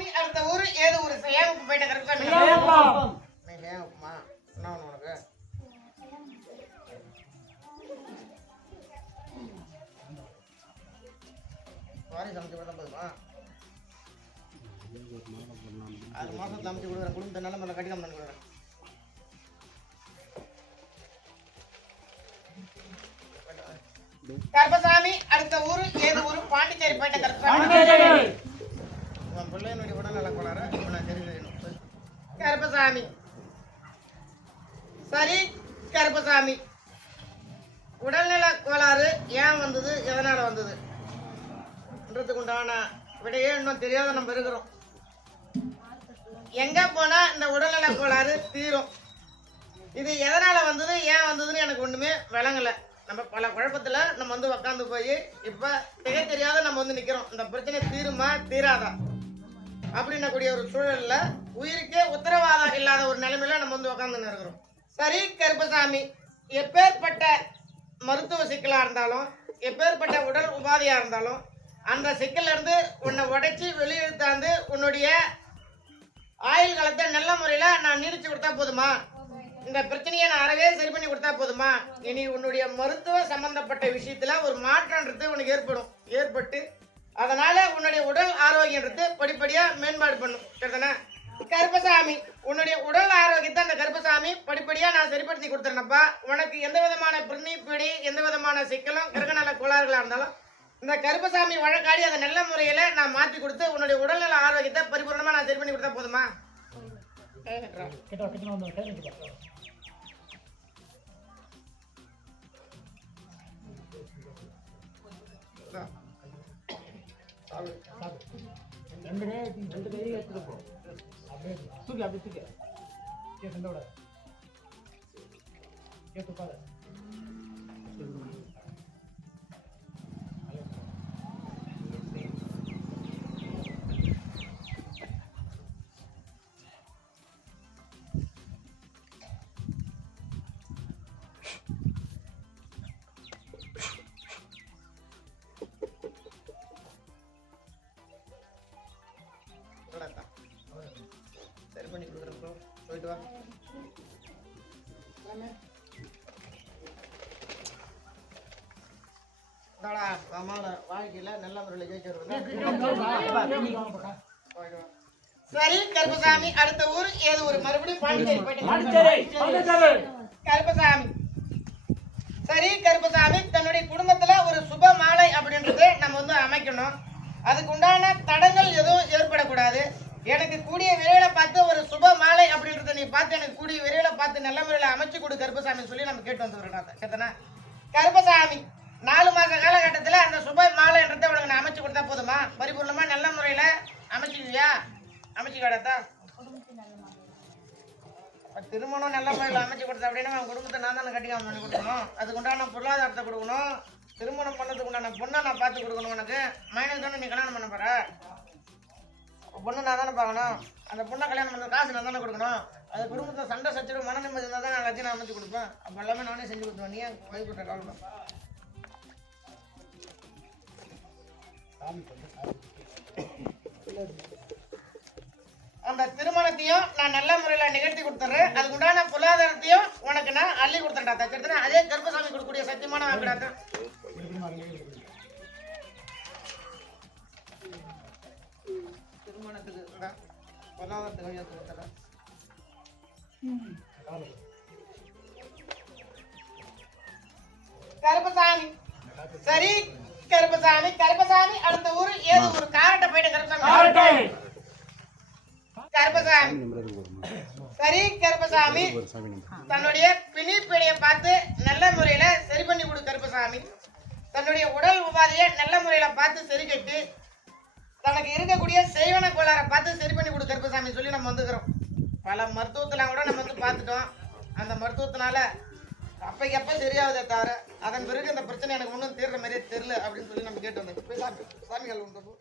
கருப்பசாமி அடுத்த ஊரு ஏது ஊரு? ஏன் போயிட்ட ஏன் உப்புமா என்ன உனக்கு? வாரி சமைச்சு போதுமா? ஆறு மாசம் சமைச்சு கொடுக்குறேன். குடும்பத்தை நல்ல முறையில் கட்டி பண்ணி கொடுக்குறேன். கருப்பசாமி அடுத்த ஊரு ஏது ஊரு? பாண்டிச்சேரி போயிட்ட பாண்டிச்சேரி. உன் பிள்ளையினுடைய உடல்நல கோளாறு? இப்போ நான் செய்யணும் கருப்பசாமி. சரி கருப்பசாமி. உடல்நல கோளாறு ஏன் வந்தது? எதனால வந்தது? என்றதுக்கு உண்டான விடையே இன்னும் தெரியாத நம்ம இருக்கிறோம். எங்க போனா இந்த உடல்நல கோளாறு தீரும்? இது எதனால வந்தது? ஏன் வந்ததுன்னு எனக்கு ஒண்ணுமே விளங்கல. நம்ம பல குழப்பத்துல நம்ம வந்து உக்காந்து போய் இப்ப திகை தெரியாத நம்ம வந்து நிக்கிறோம். இந்த பிரச்சனை தீருமா? தீராதா? அப்படின்னக்கூடிய ஒரு சூழல்ல உயிருக்கே உத்தரவாதம் இல்லாத ஒரு நிலைமையில நம்ம வந்து உட்காந்துன்னு இருக்கிறோம். சரி கருப்பசாமி எப்பேற்பட்ட மருத்துவ சிக்கலா இருந்தாலும் எப்பேற்பட்ட உடல் உபாதையா இருந்தாலும் அந்த சிக்கல்ல இருந்து உன்னை உடைச்சி வெளியெடுத்தாந்து உன்னுடைய ஆயுள் காலத்தை நல்ல முறையில நான் நீடிச்சு கொடுத்தா போதுமா? இந்த பிரச்சனையை நான் அறவே சரி பண்ணி கொடுத்தா போதுமா? இனி உன்னுடைய மருத்துவ சம்பந்தப்பட்ட விஷயத்துல ஒரு மாற்றம்ன்றது உனக்கு ஏற்படும். ஏற்பட்டு அதனால உன்னுடைய உடல் ஆரோக்கியன்றது படிப்படியா மேம்பாடு பண்ணும். சரிதானே? கருப்பசாமி உன்னுடைய உடல் ஆரோக்கியத்தை அந்த கருப்பசாமி படிப்படியா நான் சரிப்படுத்தி கொடுத்துறேனப்பா. உனக்கு எந்த விதமான பிரிணி பிடி எந்த விதமான சிக்கலும் கிரகநல கோளாறுகளா இருந்தாலும் இந்த கருப்பசாமி வழக்காடி அதை நல்ல முறையில நான் மாத்தி கொடுத்து உன்னுடைய உடல்நல ஆரோக்கியத்தை பரிபூர்ணமா நான் சரி பண்ணி கொடுத்தா போதுமா? Yeah. ரெண்டு கை ரெண்டு கை எடுத்துட்டு போ அப்படியே தூக்கி அப்படியே தூக்கி ஏன் சண்டை விடாத துப்பாத வா. இந்தாடா, அம்மாவோட வாழ்க்கையில நல்ல முறையில் வா. சரி கருப்பசாமி அடுத்த ஊர் ஏது ஊர்? மறுபடியும் பாண்டிச்சேரி போயிட்டு கருப்பசாமி. சரி கருப்பசாமி தன்னுடைய குடும்பத்துல ஒரு சுப மாலை அப்படின்றத நம்ம வந்து அமைக்கணும். அதுக்கு உண்டான தடங்கள் எதுவும் ஏற்படக்கூடாது. எனக்கு கூடிய விரைவில் பார்த்து ஒரு சுப மாலை அப்படின்றத நீ பார்த்து எனக்கு கூடிய விரைவில் பார்த்து நல்ல முறையில் அமைச்சு கொடு கருப்பசாமி சொல்லி நம்ம கேட்டு வந்துடுறோம் கேத்தனா கருப்பசாமி நாலு மாத காலகட்டத்தில் அந்த சுப மாலைன்றதை உனக்கு நான் அமைச்சு கொடுத்தா போதுமா? பரிபூர்ணமா நல்ல முறையில் அமைச்சுக்கியா அமைச்சு கடத்தா திருமணம் நல்ல முறையில் அமைச்சு கொடுத்த அப்படின்னா அவன் குடும்பத்தை நான் தானே கட்டி அவன் பண்ணி கொடுக்கணும். அதுக்கு உண்டான பொருளாதாரத்தை கொடுக்கணும். திருமணம் பண்ணதுக்கு உண்டான பொண்ணை நான் பார்த்து கொடுக்கணும் உனக்கு. மைனஸ் தானே நீ கல்யாணம் பண்ண போற? பொண்ணு நான் தானே பார்க்கணும். அந்த பொண்ணை கல்யாணம் பண்ணுற காசு நான் தானே கொடுக்கணும். அது குடும்பத்தை சண்டை சச்சரவு மன நிம்மதி இருந்தால் தான் நான் லட்சணம் நான் அமைச்சு கொடுப்பேன். அப்போ எல்லாமே நானே செஞ்சு கொடுத்துருவேன். நீ ஏன் பயப்பட்ட கவலை அந்த திருமணத்தையும் நான் நல்ல முறையில் நிகழ்த்தி கொடுத்துறேன். அதுக்கு உண்டான பொருளாதாரத்தையும் உனக்கு நான் அள்ளி கொடுத்துட்டேன் தச்சுட்டு அதே கருப்பசாமி கொடுக்கக்கூடிய சத்தியமான வாக்குடாத்த பொருளாதாரத்துக்கு கையெழுத்து கொடுத்துறேன் கருப்பசாமி. சரி கருப்பசாமி கருப்பசாமி அடுத்த ஊரு ஏது ஊரு? காரட்டை போயிட்டு கருப்பசாமி. கருப்பசாமி. சரி கருப்பசாமி. தன்னுடைய பிணிப்பிழைய பார்த்து நல்ல முறையில சரி பண்ணி கொடு கருப்பசாமி. தன்னுடைய உடல் உபாதையை நல்ல முறையில பார்த்து சரி கட்டி. தனக்கு இருக்கக்கூடிய செய்வன கோளாறை பார்த்து சரி பண்ணி கொடு கருப்பசாமி சொல்லி நம்ம வந்துக்கிறோம். பல மருத்துவத்தெல்லாம் கூட நம்ம வந்து பார்த்துட்டோம். அந்த மருத்துவத்தினால அப்பைக்கு அப்ப சரியாகுதே தவிர அதன் பிறகு இந்த பிரச்சனை எனக்கு ஒன்றும் தீர்ற மாதிரியே தெரில அப்படின்னு சொல்லி நம்ம கேட்டு வந்தோம். சாமி சாமிகள் உண்டு.